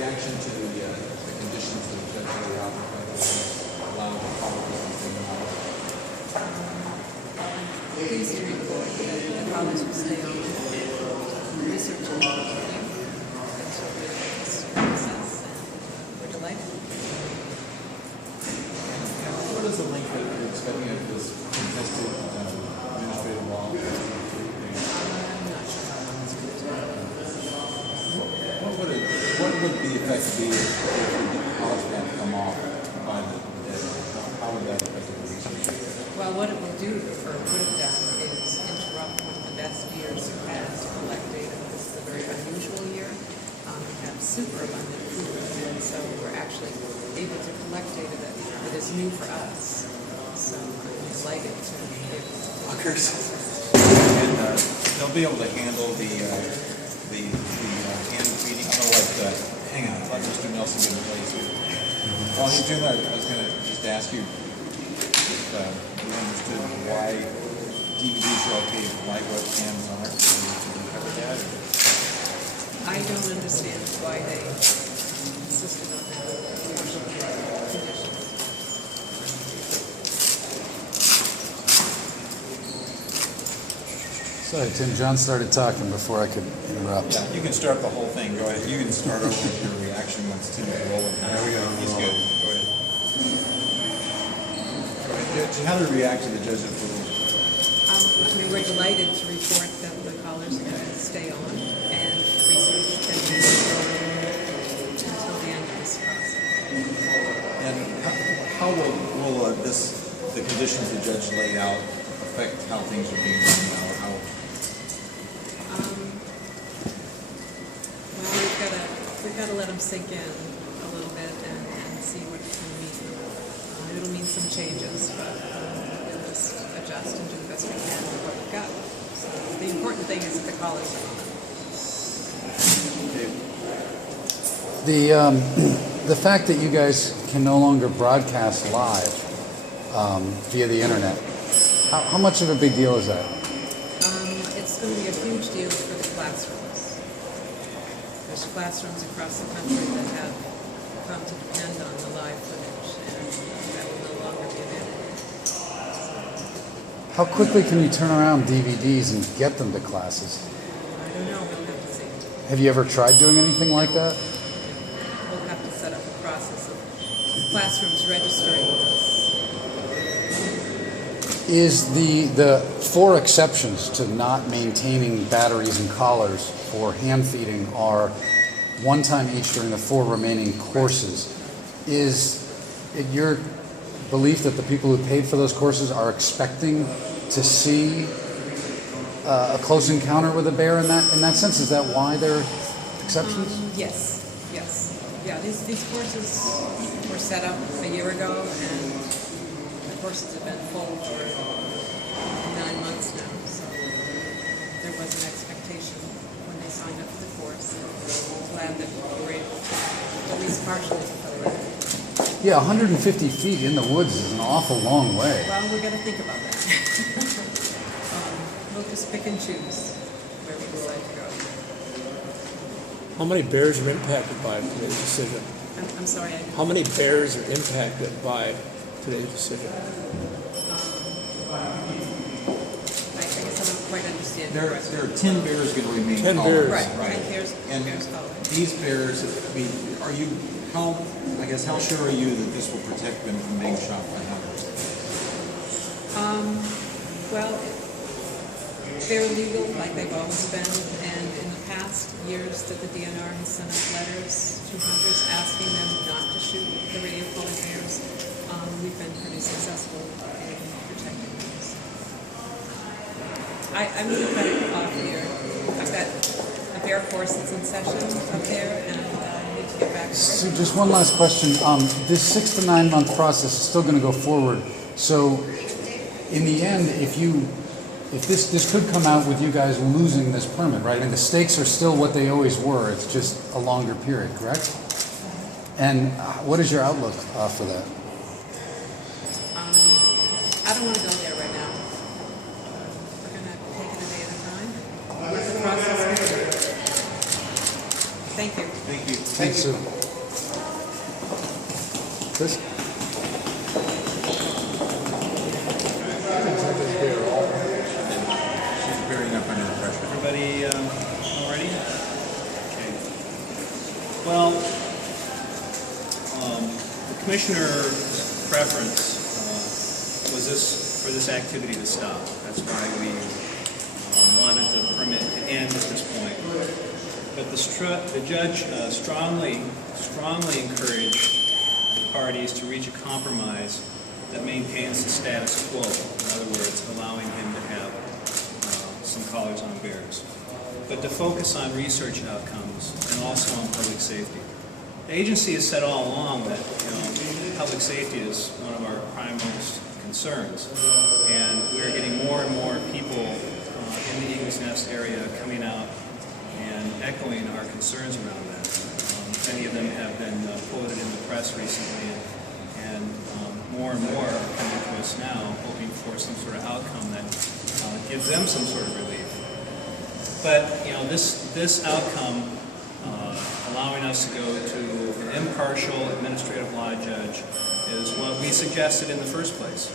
reaction to the conditions that the judge laid out allow the colleges to stay on? Pleased to report that the college will stay on research and review until this process, and we're delighted. What is the length that you're expecting of this contested administrative law? I'm not sure how long it's going to take. What would the effect be if the college had to come off by the deadline? How would that affect the research? Well, what it will do, or would have done, is interrupt one of the best years we've had to collect data. This is a very unusual year. We have super abundant food, and so we're actually able to collect data that is new for us. So I'm delighted to be able to. Fuckers. And they'll be able to handle the hand feeding. I don't know what. Hang on, let Mr. Nelson get in place here. While he's doing that, I was going to just ask you if you understood why DVDs are okay, why webcams aren't. Can you cover that? I don't understand why they insisted on that condition. Sorry, Tim. John started talking before I could interrupt. Yeah, you can start the whole thing. Go ahead. You can start over with your reaction once Tim's rolling. There we go. He's good. Go ahead. Go ahead. How did you react to the judge's approval? We're delighted to report that the college is going to stay on and research can be going until the end of this process. And how will the conditions the judge laid out affect how things are being done now? Or how? Well, we've got to let them sink in a little bit and see what it can mean. It'll mean some changes, but we'll just adjust and do the best we can with what we've got. So the important thing is that the college are on. The fact that you guys can no longer broadcast live via the internet, how much of a big deal is that? It's going to be a huge deal for the classrooms. There's classrooms across the country that have come to depend on the live footage, and that will no longer be available. How quickly can you turn around DVDs and get them to classes? I don't know. We'll have to see. Have you ever tried doing anything like that? We'll have to set up a process of classrooms registering this. Is the 4 exceptions to not maintaining batteries and collars for hand feeding are one time each during the 4 remaining courses. Is it your belief that the people who paid for those courses are expecting to see a close encounter with a bear in that sense? Is that why there are exceptions? Yes. Yeah, these courses were set up a year ago, and the courses have been full for 9 months now, so there was an expectation when they signed up for the course, and I'm glad that we were able to at least partially fulfill that. Yeah, 150 feet in the woods is an awful long way. Well, we're going to think about that. We'll just pick and choose where we decide to go. How many bears are impacted by today's decision? I'm sorry, How many bears are impacted by today's decision? I guess I don't quite understand the question. There are 10 bears going to remain. 10 calm. bears. Right. And Bears following. these bears, I mean, how sure are you that this will protect them from being shot by hunters? Well, they're legal like they've always been, and in the past years that the DNR has sent out letters to hunters asking them not to shoot the radio calling bears, we've been pretty successful in protecting those. I'm going to cut it off here. I've got a bear force that's in session up there, and I need to get back to So work. just one last question. This 6 to 9 month process is still going to go forward. So in the end, if this could come out with you guys losing this permit, right? And the stakes are still what they always were. It's just a longer period, correct? And what is your outlook for that? I don't want to go there right now. We're going to take it a day at a time. Let the process move. Thank you. Thank you. Thanks, Sue. Chris? She's bearing up under the pressure. Everybody all ready? Okay. Well, the commissioner's preference was for this activity to stop. That's why we wanted the permit to end at this point. But the judge strongly encouraged the parties to reach a compromise that maintains the status quo. In other words, allowing him to have some collars on bears, but to focus on research outcomes and also on public safety. The agency has said all along that public safety is one of our primemost concerns, and we're getting more and more people in the Eagle's Nest area coming out and echoing our concerns around that. Many of them have been quoted in the press recently, and more and more are coming to us now, hoping for some sort of outcome that gives them some sort of relief. But this outcome, allowing us to go to an impartial administrative law judge, is what we suggested in the first place.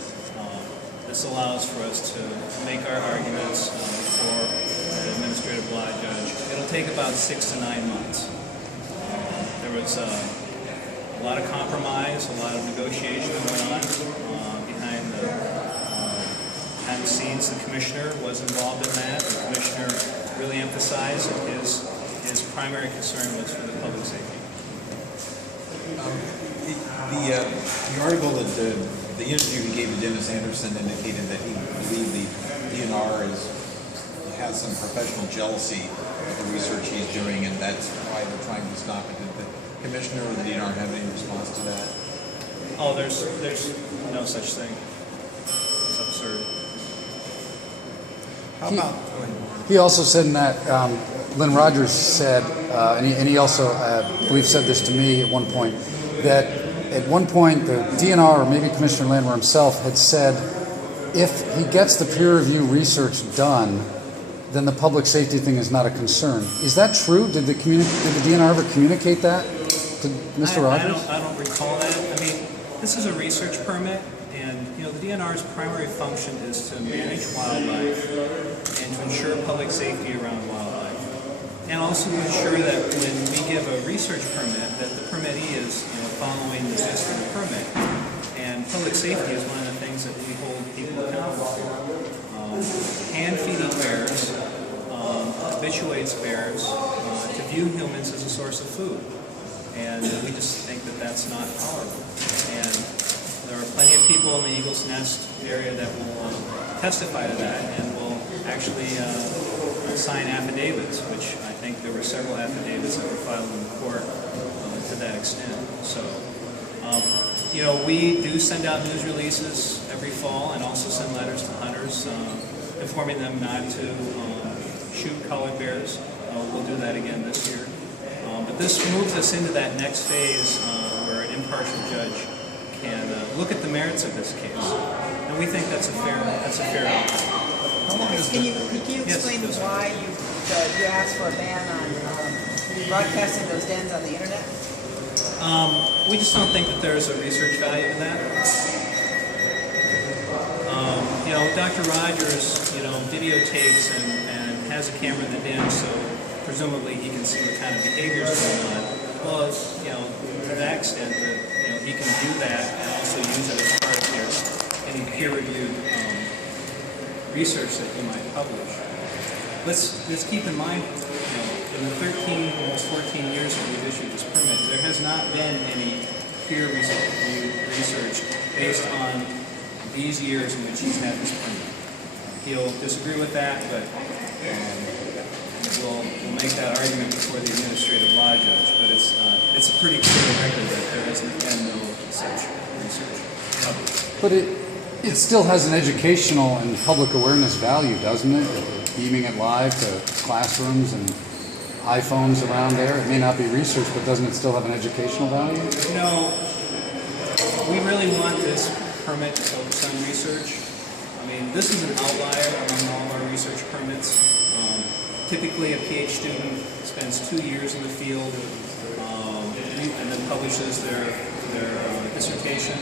This allows for us to make our arguments before an administrative law judge. It'll take about 6 to 9 months. There was a lot of compromise, a lot of negotiation that went on behind the scenes. The commissioner was involved in that. The commissioner really emphasized that his primary concern was for the public safety. The article that the interview he gave to Dennis Anderson indicated that he believed the DNR has some professional jealousy of the research he's doing, and that's why they're trying to stop it. Did the commissioner or the DNR have any response to that? Oh, there's no such thing. It's absurd. How about? He also said in that, Lynn Rogers said, and he also, I believe, said this to me at one point, that at one point the DNR, or maybe Commissioner Landwehr himself, had said if he gets the peer review research done, then the public safety thing is not a concern. Is that true? Did the DNR ever communicate that to Mr. Rogers? I don't recall that. I mean, this is a research permit, and the DNR's primary function is to manage wildlife and to ensure public safety around wildlife, and also to ensure that when we give a research permit, that the permittee is following the gist of the permit. And public safety is one of the things that we hold people accountable for. Hand feeding bears habituates bears to view humans as a source of food, and we just think that that's not tolerable. And there are plenty of people in the Eagle's Nest area that will testify to that and will actually sign affidavits, which I think there were several affidavits that were filed in court to that extent. So, we do send out news releases every fall and also send letters to hunters informing them not to shoot collared bears. We'll do that again this year. But this moves us into that next phase where an impartial judge can look at the merits of this case, and we think that's a fair outcome. How long is Can you explain why you asked for a ban on broadcasting those dens on the internet? We just don't think that there's a research value in that. Dr. Rogers, videotapes and has a camera in the den, so presumably he can see what kind of behavior is going on. Well, to that extent that he can do that and also use it as part of any peer-reviewed research that he might publish. Let's keep in mind, in the almost 14 years that we've issued this permit, there has not been any peer-reviewed research based on these years in which he's had this permit. He'll disagree with that, but we'll make that argument before the administrative law judge. But it's a pretty clear record that there has been no such research published. But it still has an educational and public awareness value, doesn't it? Beaming it live to classrooms and iPhones around there. It may not be research, but doesn't it still have an educational value? We really want this permit to focus on research. I mean, this is an outlier among all of our research permits. Typically, a PhD student spends 2 years in the field and then publishes their dissertation.